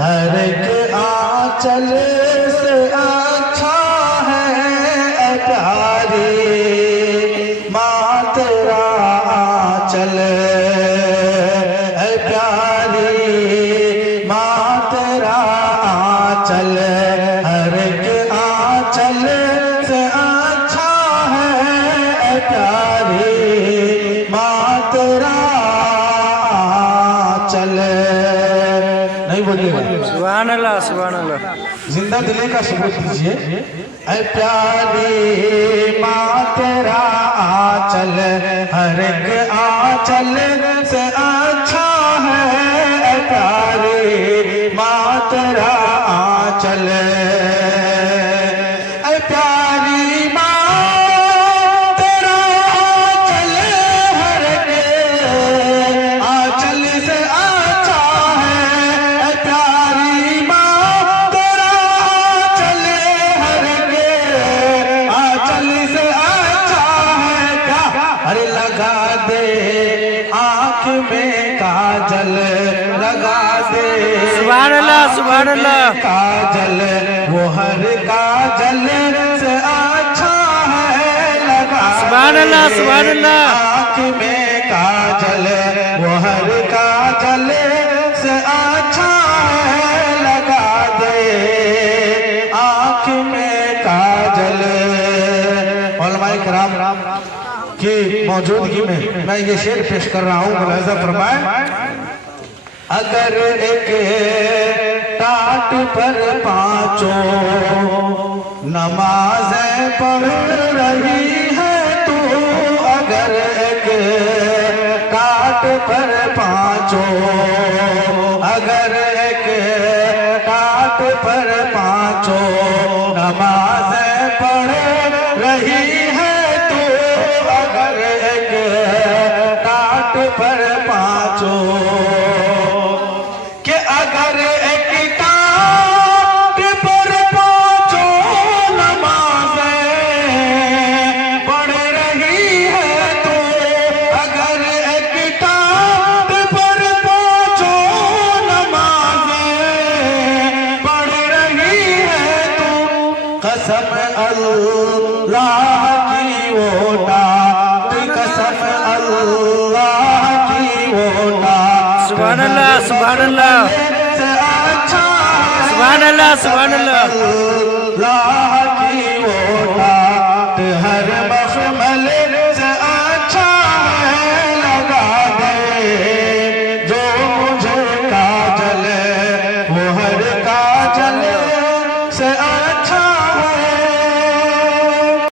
हर एक आंचल से अच्छा है प्यारी माँ तेरा आंचल है प्यारी माँ तेरा आंचल हर एक आंचल से अच्छा है प्यारी माँ तेरा आंचल। नहीं बोलिएगा। सुभान अल्लाह सुभान अल्लाह। जिंदा दिले का सबूत दीजिए। ऐ प्यारी माँ तेरा आंचल हर एक आंचल से अच्छा है ऐ प्यारी माँ तेरा आंचल। ऐ प्यारी माँ तेरा आंचल हर एक आंचल से अच्छा है ऐ प्यारी माँ तेरा आंचल हर एक आंचल से अच्छा है क्या। अरे लगा दे आँख में काजल लगा दे सुभान अल्लाह सुभान अल्लाह। काजल वो हर काजल से अच्छा है लगा सुभान अल्लाह सुभान अल्लाह। आँख में काजल वो हर काजल से अच्छा है लगा दे आँख में काजल। उलमाए किराम की मौजूदगी में मैं ये शेर पेश कर रहा हूँ। मुलाहिज़ा फरमाएं। अगर एक टाट पर पांचों नमाज़ें पढ़ रही है तू अगर एक टाट पर पांचों अगर एक टाट पर पांचों नमाज़ें पढ़ रही है तू अगर एक टाट पर पांचों कि अगर एक टाट पर पांचों नमाज़ें पढ़ रही है तू अगर एक टाट पर पांचों नमाज़ें पढ़ रही है तू कसम अल्लाह की वो टाट कसम अल्लाह की वो टाट सुभान अल्लाह सुभान अल्लाह सुभान अल्लाह सुभान अल्लाह।